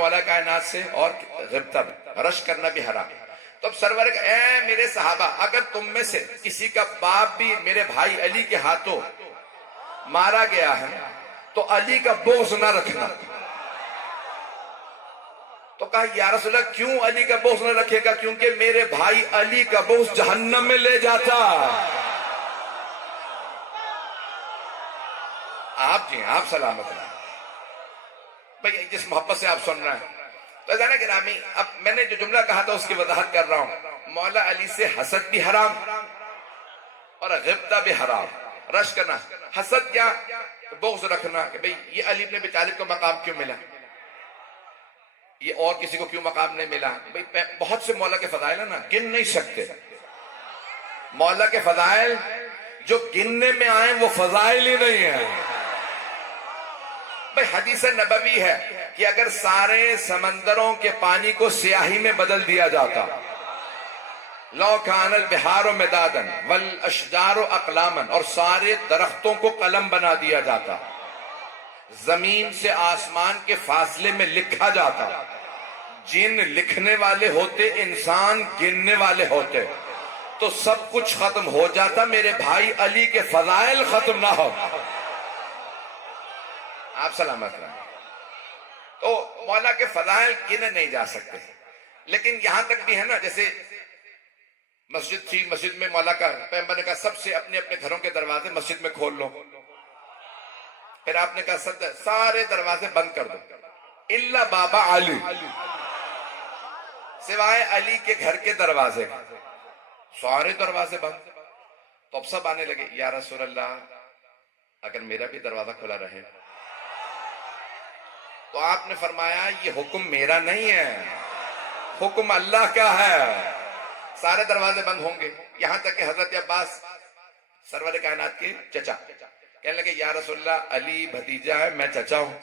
والا کائنات سے اور غبطہ بھی، رشک کرنا بھی حرام. تو اب سرور کا اے میرے صحابہ، اگر تم میں سے کسی کا باپ بھی میرے بھائی علی کے ہاتھوں مارا گیا ہے تو علی کا بغض نہ رکھنا. تو کہا یا رسول اللہ کیوں علی کا بغض نہ رکھے گا؟ کیونکہ میرے بھائی علی کا بغض جہنم میں لے جاتا. آپ سلامت رہیں بھئی، جس محبت سے آپ سن رہے ہیں. تو جانا گرامی، اب میں نے جو جملہ کہا تھا اس کی وضاحت کر رہا ہوں. مولا علی سے حسد بھی حرام اور غبطہ بھی حرام. رشک کرنا، حسد کیا؟ بغض رکھنا کہ بھئی یہ علی ابن ابی طالب کو مقام کیوں ملا، یہ اور کسی کو کیوں مقام نہیں ملا. بھئی بہت سے مولا کے فضائل ہیں نا، گن نہیں سکتے. مولا کے فضائل جو گننے میں آئیں وہ فضائل ہی نہیں ہیں. بھئی حدیث نبوی ہے کہ اگر سارے سمندروں کے پانی کو سیاہی میں بدل دیا جاتا، لو کان البحار مدادا والاشجار اقلاما، اور سارے درختوں کو قلم بنا دیا جاتا، زمین سے آسمان کے فاصلے میں لکھا جاتا، جن لکھنے والے ہوتے انسان گننے والے ہوتے، تو سب کچھ ختم ہو جاتا، میرے بھائی علی کے فضائل ختم نہ ہو. آپ سلامت رہیں. تو مولا کے فضائل گنے نہیں جا سکتے. لیکن یہاں تک بھی ہے نا، جیسے مسجد تھی، مسجد میں مولا کا پیغمبر نے کہا سب سے اپنے اپنے گھروں کے دروازے مسجد میں کھول لو. پھر آپ نے کہا سارے دروازے بند کر دو الا بابا علی، سوائے علی کے گھر کے دروازے، سارے دروازے بند. تو اب سب آنے لگے، یا رسول اللہ اگر میرا بھی دروازہ کھلا رہے. تو آپ نے فرمایا یہ حکم میرا نہیں ہے، حکم اللہ کا ہے. سارے دروازے بند ہوں گے. یہاں تک کہ حضرت عباس سرور کائنات کے چچا کہنے لگے یا رسول اللہ علی بھتیجا ہے، میں چچا ہوں،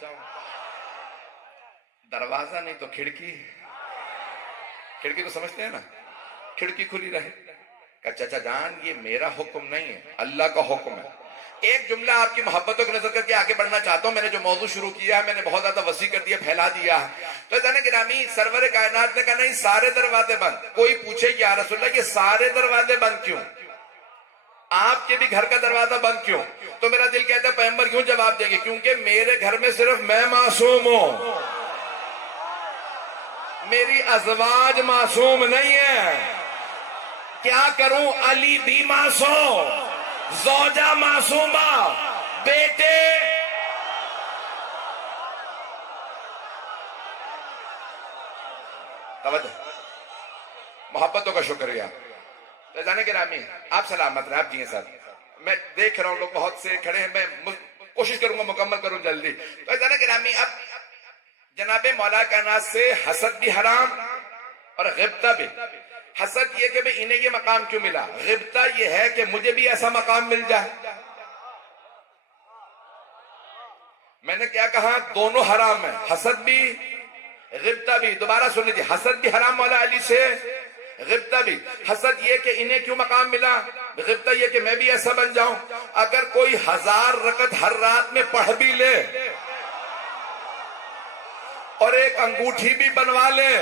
دروازہ نہیں تو کھڑکی تو سمجھتے ہیں نا، کھڑکی کھلی رہے. کہ چچا جان یہ میرا حکم نہیں ہے، اللہ کا حکم ہے. ایک جملہ آپ کی محبتوں کو نظر کر کے آگے بڑھنا چاہتا ہوں. میں نے جو موضوع شروع کیا ہے میں نے بہت زیادہ وسیع کر دیا، پھیلا دیا ہے. تو جانے گرامی سرور کائنات نے کہا نہیں سارے دروازے بند. کوئی پوچھے یا رسول اللہ یہ سارے دروازے بند کیوں، آپ کے بھی گھر کا دروازہ بند کیوں؟ تو میرا دل کہتا ہے پیغمبر کیوں جواب دیں گے، کیونکہ میرے گھر میں صرف میں معصوم ہوں، میری ازواج معصوم نہیں ہے. کیا کروں، علی بھی معصوم، زوجہ معصومہ، بیٹے توجہ، محبتوں کا شکریہ. جانے کے رامی آپ سلامت رہے. آپ جی ہیں سر، میں دیکھ رہا ہوں لوگ بہت سے کھڑے ہیں، میں کوشش کروں گا مکمل کروں جلدی. تو جانے کے رامی اب جناب مولا کائنات سے حسد بھی حرام اور غبطہ بھی. حسد یہ کہ بھئی انہیں یہ مقام کیوں ملا، غبطہ یہ ہے کہ مجھے بھی ایسا مقام مل جائے. میں نے کیا کہا، دونوں حرام ہیں، حسد بھی غبطہ بھی. دوبارہ سن لیجیے، حسد بھی حرام مولا علی سے، غبطہ بھی. حسد یہ کہ انہیں کیوں مقام ملا، غبطہ یہ کہ میں بھی ایسا بن جاؤں. اگر کوئی 1000 رکعت ہر رات میں پڑھ بھی لے اور ایک انگوٹھی بھی بنوا لے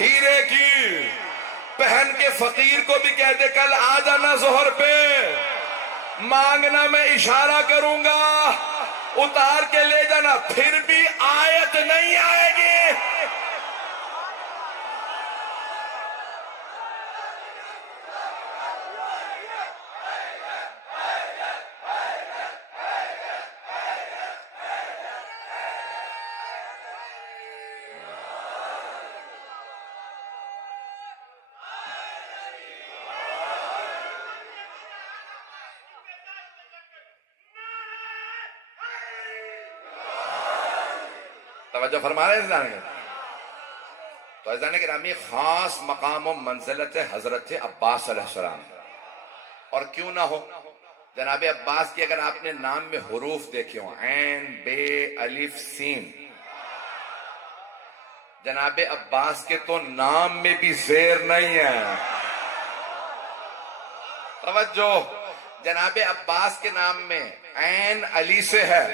ہیرے کی، پہن کے فقیر کو بھی کہہ دے کل آ جانا ظہر پہ، مانگنا میں اشارہ کروں گا، اتار کے لے جانا، پھر بھی آیت نہیں آئے گی. توجہ فرما رہے ہیں جانے کے. تو جانے کے رامی خاص مقام و منزلت حضرت عباس علیہ السلام. اور کیوں نہ ہو، جناب عباس کی اگر آپ نے نام میں حروف دیکھے ہوں، عین بے الف سین، جناب عباس کے تو نام میں بھی زیر نہیں ہے. توجہ، جناب عباس کے نام میں عین علی سے ہے،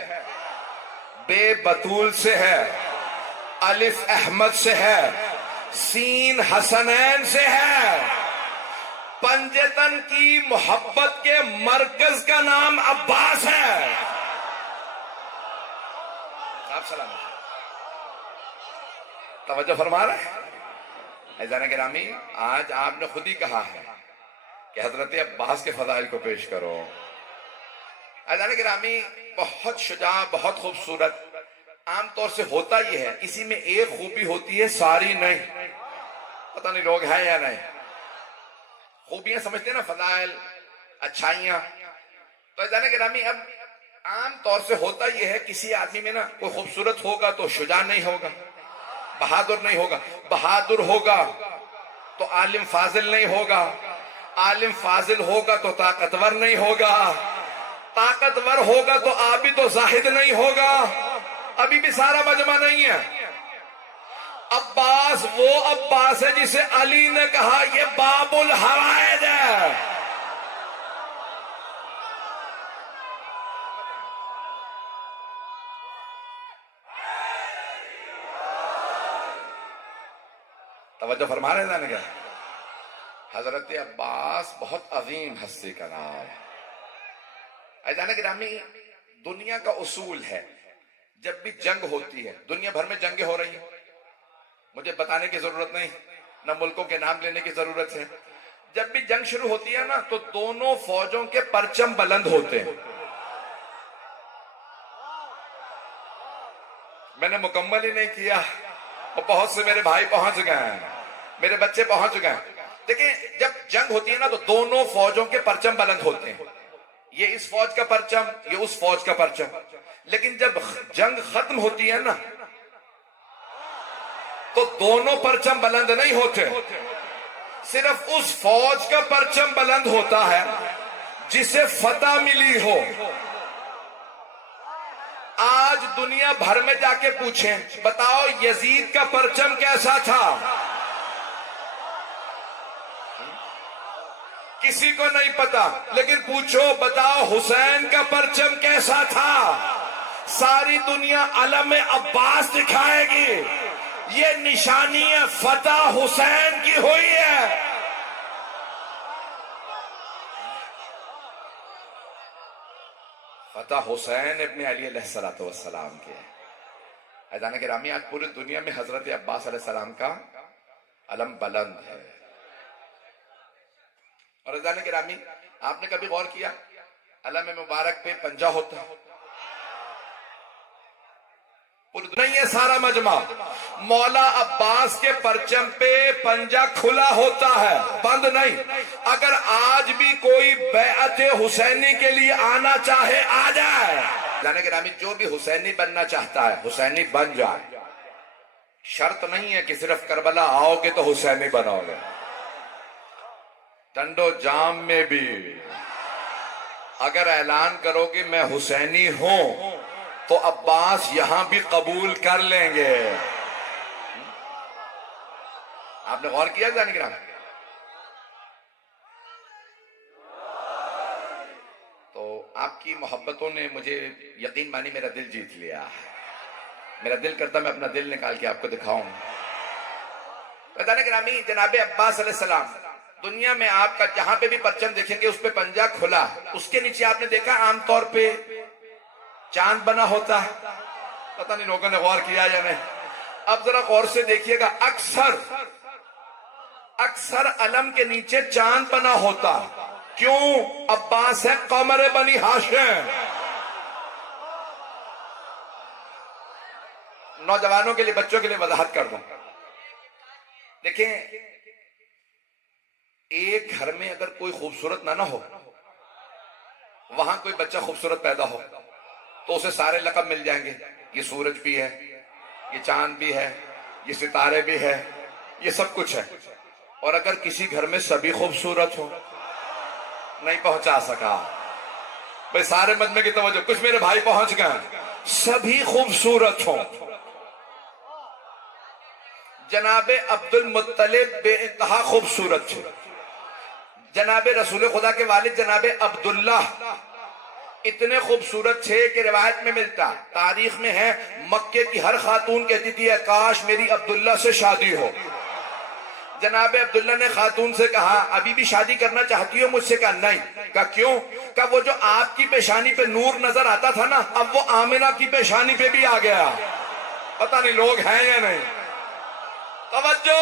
بے بطول سے ہے، الف احمد سے ہے، سین حسنین سے ہے، پنجتن کی محبت کے مرکز کا نام عباس ہے. آپ سلامت توجہ فرما رہے ہیں. عزیزان گرامی، آج آپ نے خود ہی کہا ہے کہ حضرت عباس کے فضائل کو پیش کرو. عزیزان گرامی، بہت شجاع، بہت خوبصورت. عام طور سے ہوتا یہ ہے، کسی میں ایک خوبی ہوتی ہے، ساری نہیں. پتہ نہیں لوگ ہیں یا نہیں. خوبیاں سمجھتے ہیں نا، فضائل، اچھائیاں. تو عزیزان گرامی، اب عام طور سے ہوتا یہ ہے، کسی آدمی میں نا کوئی خوبصورت ہوگا تو شجاع نہیں ہوگا، بہادر نہیں ہوگا. بہادر ہوگا تو عالم فاضل نہیں ہوگا، عالم فاضل ہوگا تو طاقتور نہیں ہوگا، طاقتور ہوگا تو عابد و زاہد نہیں ہوگا. ابھی بھی سارا مجمع نہیں ہے. عباس وہ عباس ہے جسے علی نے کہا یہ باب الحوائج ہے. توجہ فرما رہے ہیں نا. حضرت عباس بہت عظیم ہستی کا نام ہے. عزیزان گرامی، دنیا کا اصول ہے، جب بھی جنگ ہوتی ہے، دنیا بھر میں جنگیں ہو رہی ہیں، مجھے بتانے کی ضرورت نہیں، نہ ملکوں کے نام لینے کی ضرورت ہے. جب بھی جنگ شروع ہوتی ہے نا تو دونوں فوجوں کے پرچم بلند ہوتے ہیں. میں نے مکمل ہی نہیں کیا اور بہت سے میرے بھائی پہنچ گئے ہیں، میرے بچے پہنچ گئے. دیکھیں، جب جنگ ہوتی ہے نا تو دونوں فوجوں کے پرچم بلند ہوتے ہیں. یہ اس فوج کا پرچم، یہ اس فوج کا پرچم. لیکن جب جنگ ختم ہوتی ہے نا تو دونوں پرچم بلند نہیں ہوتے، صرف اس فوج کا پرچم بلند ہوتا ہے جسے فتح ملی ہو. آج دنیا بھر میں جا کے پوچھیں، بتاؤ یزید کا پرچم کیسا تھا؟ کسی کو نہیں پتا. لیکن پوچھو، بتاؤ حسین کا پرچم کیسا تھا؟ ساری دنیا علم عباس دکھائے گی. یہ نشانی فتح حسین کی ہوئی ہے. فتح حسین ابن علی علیہ السلام کے. عزیزان گرامی، آج پوری دنیا میں حضرت عباس علیہ السلام کا علم بلند ہے. اور عزیزان گرامی، آپ نے کبھی غور کیا علم مبارک پہ پنجہ ہوتا ہے؟ نہیں ہے سارا مجمع. مولا عباس کے پرچم پہ پنجہ کھلا ہوتا ہے، بند نہیں. اگر آج بھی کوئی بیعت حسینی کے لیے آنا چاہے آ جائے. جانے گرامی، جو بھی حسینی بننا چاہتا ہے حسینی بن جائے. شرط نہیں ہے کہ صرف کربلا آؤ گے تو حسینی بناؤ گے. ٹنڈو جام میں بھی اگر اعلان کرو کہ میں حسینی ہوں تو عباس یہاں بھی قبول کر لیں گے. آپ نے غور کیا جانے گرام؟ تو آپ کی محبتوں نے مجھے یقین مانی میرا دل جیت لیا. میرا دل کرتا میں اپنا دل نکال کے آپ کو دکھاؤں. جانے گرامی، جناب عباس علیہ السلام، دنیا میں آپ کا جہاں پہ بھی پرچم دیکھیں گے اس پہ پنجہ کھلا. اس کے نیچے آپ نے دیکھا عام طور پہ چاند بنا ہوتا ہے. پتہ نہیں لوگوں نے غور کیا یا نہیں. اب ذرا غور سے دیکھیے گا، اکثر علم کے نیچے چاند بنا ہوتا. کیوں؟ عباس ہے قمر بنی ہاشم. نوجوانوں کے لیے، بچوں کے لیے وضاحت کر دوں. دیکھیں، ایک گھر میں اگر کوئی خوبصورت نہ ہو، وہاں کوئی بچہ خوبصورت پیدا ہو تو اسے سارے لقب مل جائیں گے. یہ سورج بھی ہے، یہ چاند بھی ہے، یہ ستارے بھی ہے، یہ سب کچھ ہے. اور اگر کسی گھر میں سبھی خوبصورت ہو، نہیں پہنچا سکا بھئی، سارے مجمع کی توجہ، کچھ میرے بھائی پہنچ گئے، سبھی خوبصورت ہوں. جناب عبد المطلب بے انتہا خوبصورت تھے. جناب رسول خدا کے والد جناب عبداللہ اتنے خوبصورت تھے کہ روایت میں ملتا، تاریخ میں ہے، مکے کی ہر خاتون کہتی تھی ہے کاش میری عبداللہ سے شادی ہو۔ جناب عبداللہ نے خاتون سے کہا ابھی بھی شادی کرنا چاہتی ہو مجھ سے؟ کہا نہیں۔ کہا کیوں؟ کہا وہ جو آپ کی پیشانی پہ نور نظر آتا تھا نا، اب وہ آمنہ کی پیشانی پہ بھی آ گیا۔ پتہ نہیں لوگ ہیں یا نہیں۔ توجہ،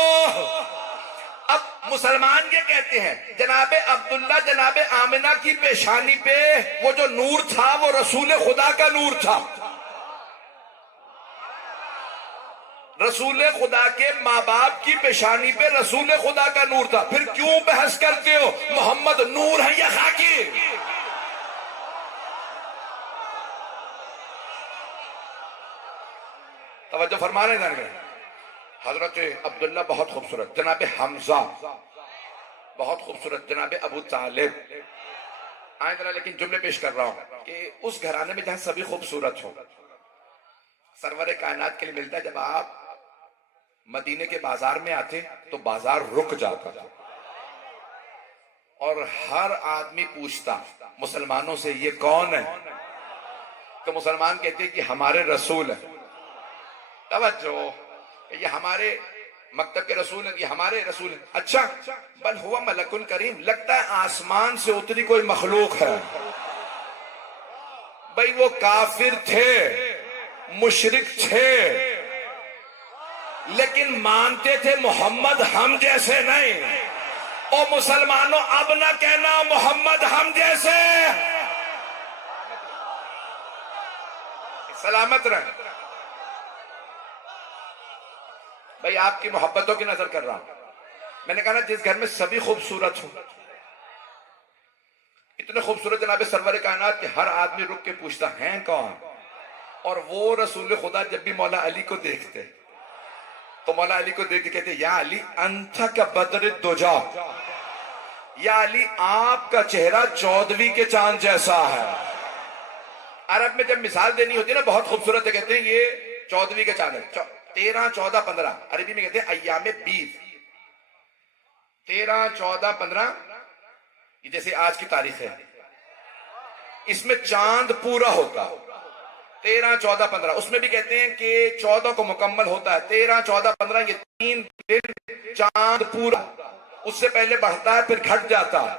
اب مسلمان یہ کہتے ہیں جناب عبداللہ جناب آمنہ کی پیشانی پہ وہ جو نور تھا وہ رسول خدا کا نور تھا، رسول خدا کے ماں باپ کی پیشانی پہ رسول خدا کا نور تھا۔ پھر کیوں بحث کرتے ہو محمد نور ہے یا خاکی؟ توجہ فرما رہے ہیں۔ حضرت عبداللہ بہت خوبصورت، جناب حمزہ بہت خوبصورت، جناب ابو طالب۔ آئیں ذرا لیکن جملے پیش کر رہا ہوں کہ اس گھرانے میں جہاں سبھی خوبصورت ہو، سرور کائنات کے لیے ملتا ہے جب آپ مدینے کے بازار میں آتے تو بازار رک جاتا تھا اور ہر آدمی پوچھتا مسلمانوں سے یہ کون ہے؟ تو مسلمان کہتے کہ ہمارے رسول ہیں۔ توجہ، یہ ہمارے مکتب کے رسول ہیں، یہ ہمارے رسول ہیں۔ اچھا، بل ہوا ملک کریم، لگتا ہے آسمان سے اتری کوئی مخلوق ہے۔ بھئی وہ کافر تھے، مشرک تھے، لیکن مانتے تھے محمد ہم جیسے نہیں۔ او مسلمانوں اب نہ کہنا محمد ہم جیسے، سلامت رہیں۔ بھئی آپ کی محبتوں کی نظر کر رہا ہوں۔ میں نے کہا نا جس گھر میں سبھی خوبصورت ہوں، اتنے خوبصورت جناب سرور کائنات کہ ہر آدمی رک کے پوچھتا ہیں کون؟ اور وہ رسول خدا جب بھی مولا علی کو دیکھتے تو مولا علی کو دیکھ کے کہتے یا علی انت کا بدر الدجا، یا علی آپ کا چہرہ چودویں کے چاند جیسا ہے۔ عرب میں جب مثال دینی ہوتی ہے نا بہت خوبصورت ہے، کہتے ہیں یہ چودویں کے چاند ہے، 13 14 15، عربی میں کہتے ہیں ایام بیس، 13 14 15، یہ جیسے آج کی تاریخ ہے، اس میں چاند پورا ہوتا، 13 14 15، اس میں بھی کہتے ہیں کہ 14 کو مکمل ہوتا ہے، 13 14 15، یہ 3 دن چاند پورا، اس سے پہلے بڑھتا ہے پھر گھٹ جاتا ہے۔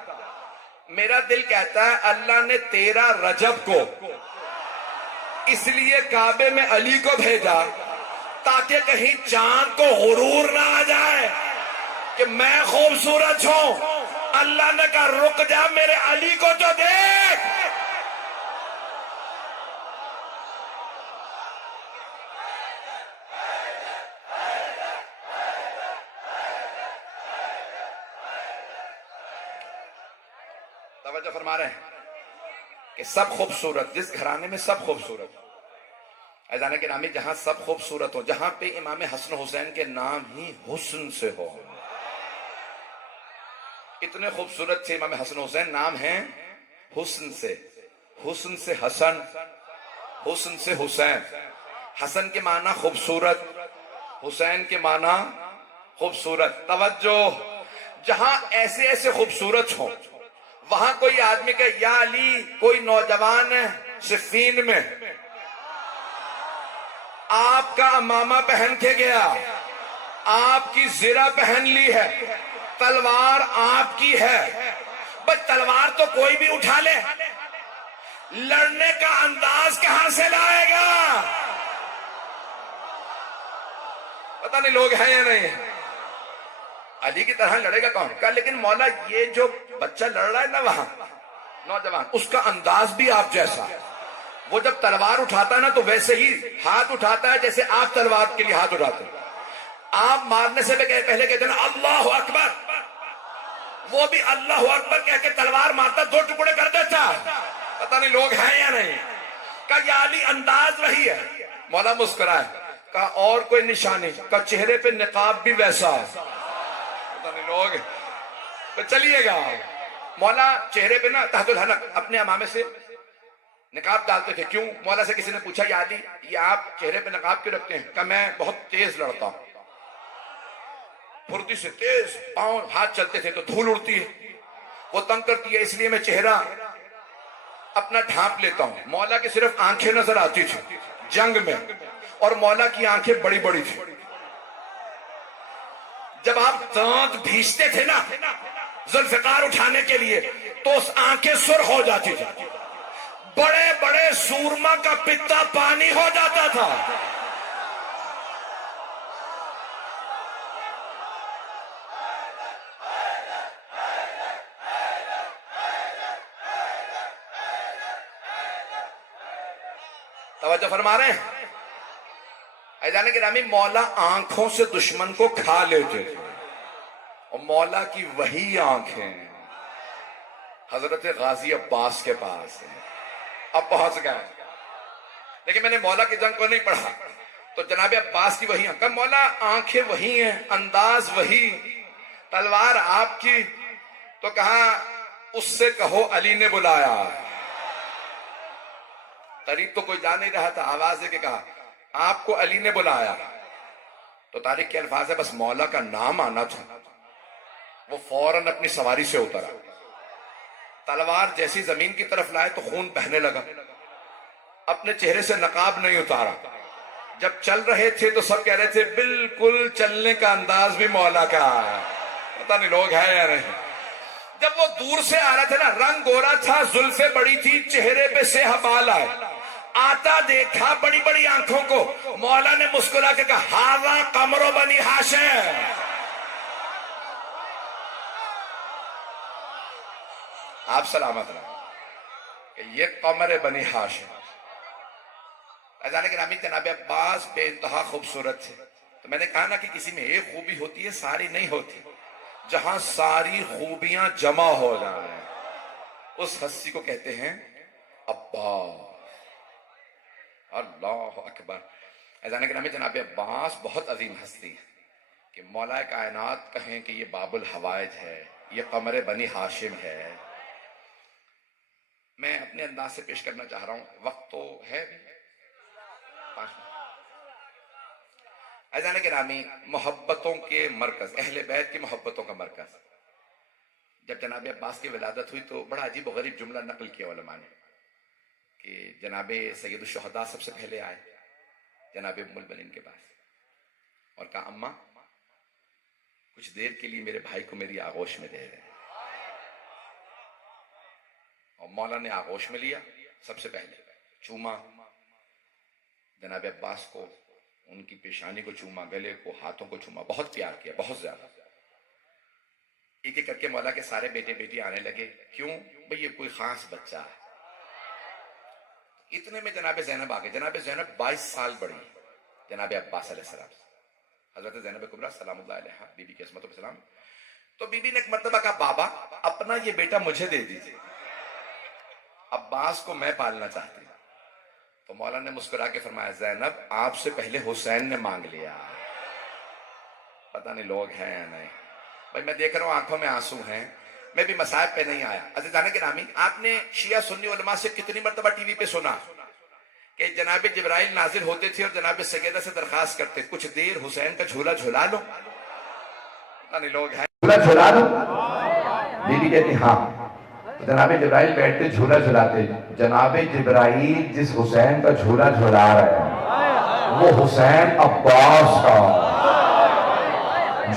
میرا دل کہتا ہے اللہ نے 13 رجب کو اس لیے کعبے میں علی کو بھیجا تاکہ کہیں چاند کو غرور نہ آ جائے کہ میں خوبصورت ہوں۔ اللہ نے کہا رک جا میرے علی کو تو دیکھ۔ توجہ فرما رہے ہیں کہ سب خوبصورت، جس گھرانے میں سب خوبصورت، ایزانے کے نامی جہاں سب خوبصورت ہو، جہاں پہ امام حسن حسین کے نام ہی حسن سے ہو، اتنے خوبصورت تھے امام حسن حسین، نام ہیں حسن سے، حسن سے حسن، حسن سے حسین۔ حسن کے معنی خوبصورت، حسین کے معنی خوبصورت۔ توجہ، جہاں ایسے ایسے خوبصورت ہوں وہاں کوئی آدمی کہ یا علی، کوئی نوجوان ہے صفین میں آپ کا امامہ پہن کے گیا، آپ کی زرہ پہن لی ہے، تلوار آپ کی ہے، بس تلوار تو کوئی بھی اٹھا لے، لڑنے کا انداز کہاں سے لائے گا؟ پتہ نہیں لوگ ہیں یا نہیں۔ علی کی طرح لڑے گا کون؟ کہا لیکن مولا یہ جو بچہ لڑ رہا ہے نا وہاں نوجوان، اس کا انداز بھی آپ جیسا، وہ جب تلوار اٹھاتا ہے نا تو ویسے ہی ہاتھ اٹھاتا ہے جیسے آپ تلوار کے لیے ہاتھ اٹھاتے ہیں۔ آپ مارنے سے پہلے کہتے ہیں اللہ اکبر، وہ بھی اللہ اکبر کہہ کے تلوار مارتا، 2 ٹکڑے کر دیتا۔ پتہ نہیں لوگ ہیں یا نہیں۔ کہا یا علی انداز وہی ہے۔ مولا مسکرائے، کہا اور کوئی نشانی؟ کہا چہرے پہ نقاب بھی ویسا ہے۔ پتہ نہیں لوگ، تو چلیے گا۔ مولا چہرے پہ نا تحت الحنک اپنے امامے سے نقاب ڈالتے تھے۔ کیوں؟ مولا سے کسی نے پوچھا یا علی یہ آپ چہرے پہ نقاب کیوں رکھتے ہیں؟ کہا میں بہت تیز لڑتا ہوں، پھرتی سے تیز پاؤں ہاتھ چلتے تھے تو دھول اڑتی ہے، وہ تنگ کرتی ہے، اس لیے میں چہرہ اپنا ڈھانپ لیتا ہوں. مولا کی صرف آنکھیں نظر آتی تھی جنگ میں، اور مولا کی آنکھیں بڑی بڑی تھی. جب آپ دانت بھیجتے تھے نا ذوالفقار اٹھانے کے لیے تو اس آنکھیں سرخ ہو جاتی تھی، بڑے بڑے سورما کا پتا پانی ہو جاتا تھا. توجہ فرما رہے ہیں عزیزان گرامی؟ مولا آنکھوں سے دشمن کو کھا لیتے تھے، اور مولا کی وہی آنکھیں حضرت غازی عباس کے پاس ہیں. اب پہنچ گئے، لیکن میں نے مولا کی جنگ کو نہیں پڑھا تو جناب عباس کی وہی آنکھیں. مولا آنکھیں وہی ہیں، انداز وہی، تلوار آپ کی. تو کہا اس سے کہو علی نے بلایا. قریب تو کوئی جا نہیں رہا تھا، آواز دے کے کہا آپ کو علی نے بلایا. تو تاریخ کے الفاظ ہے بس مولا کا نام آنا تھا، وہ فوراً اپنی سواری سے اترا، تلوار جیسی زمین کی طرف لائے تو خون بہنے لگا. اپنے چہرے سے نقاب نہیں اتارا. جب چل رہے تھے تو سب کہہ رہے تھے بالکل چلنے کا انداز بھی مولا کا ہے. پتہ نہیں لوگ ہیں یا نہیں. جب وہ دور سے آ رہا تھا نا، رنگ گورا تھا، زلفیں بڑی تھی، چہرے پہ سیاہ بال آئے. آتا دیکھا بڑی بڑی آنکھوں کو، مولا نے مسکرا کے کہا ہاذا قمر بنی ہاشم. آپ سلامت رہیں کہ یہ قمر بنی ہاشم. عزیزان گرامی جناب عباس بے انتہا خوبصورت تھے. تو میں نے کہا نا کہ کسی میں ایک خوبی ہوتی ہے، ساری نہیں ہوتی. جہاں ساری خوبیاں جمع ہو جائیں اس ہستی کو کہتے ہیں عباس. اللہ اکبر. عزیزان گرامی جناب عباس بہت عظیم ہستی ہے کہ مولا کائنات کہیں کہ یہ باب الحوائج ہے، یہ قمر بنی ہاشم ہے. میں اپنے انداز سے پیش کرنا چاہ رہا ہوں، وقت تو ہے بھی. عزیزان گرامی محبتوں کے مرکز، اہل بیت کی محبتوں کا مرکز. جب جناب عباس کی ولادت ہوئی تو بڑا عجیب و غریب جملہ نقل کیا علماء نے کہ جناب سید الشہداء سب سے پہلے آئے جناب ام البنین کے پاس اور کہا اماں کچھ دیر کے لیے میرے بھائی کو میری آغوش میں دے دیں. اور مولا نے آغوش میں لیا، سب سے پہلے چوما جناب عباس کو، ان کی پیشانی کو چوما، گلے کو، ہاتھوں کو چوما، بہت پیار کیا، بہت زیادہ. ایک ایک کر کے مولا کے سارے بیٹے بیٹی آنے لگے. کیوں بھئی یہ کوئی خاص بچہ ہے. اتنے میں جناب زینب آگئے. جناب زینب 22 سال بڑی جناب عباس علیہ السلام. حضرت زینب کبریٰ سلام اللہ علیہ بی بی کی عصمت و سلام. تو بی بی نے ایک مرتبہ کہا بابا اپنا یہ بیٹا مجھے دے دیجئے، عباس کو میں پالنا چاہتی ہوں. تو مولا نے مسکرا کے فرمایا زینب آپ سے پہلے حسین نے مانگ لیا. پتہ نہیں لوگ ہیں یا نہیں. بھائی میں دیکھ رہا ہوں آنکھوں میں آنسو ہیں، میں بھی مصائب پہ نہیں آیا. عزیزان گرامی آپ نے شیعہ سنی علماء سے کتنی مرتبہ ٹی وی پہ سنا کہ جناب جبرائیل نازل ہوتے تھے اور جناب سیدہ سے درخواست کرتے کچھ دیر حسین کا جھولا جھولا لو. پتہ نہیں لوگ ہیں جھولا جھولا لو. بی بی کہتی ہاں. جناب جبرائیل بیٹھتے جھولا جھولاتے. جناب جبرائیل جس حسین کا جھولا جھولا رہے ہیں وہ حسین عباس کا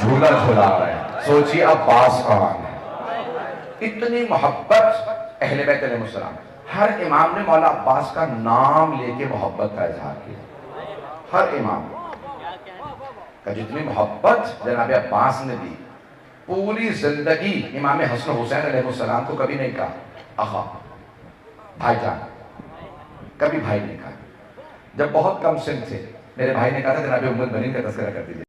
جھولا جھولا رہے ہیں. سوچیے عباس کون ہے. اتنی محبت اہل بیت علیہ السلام. ہر امام نے مولا عباس کا نام لے کے محبت کا اظہار کیا. ہر امام کا جتنی محبت جناب عباس نے دی. پوری زندگی امام حسن حسین علیہ السلام کو کبھی نہیں کہا آقا بھائی جان، کبھی بھائی نہیں کہا. جب بہت کم سن تھے میرے بھائی نے کہا تھا جناب ام البنین کا تذکرہ کر دیجیے.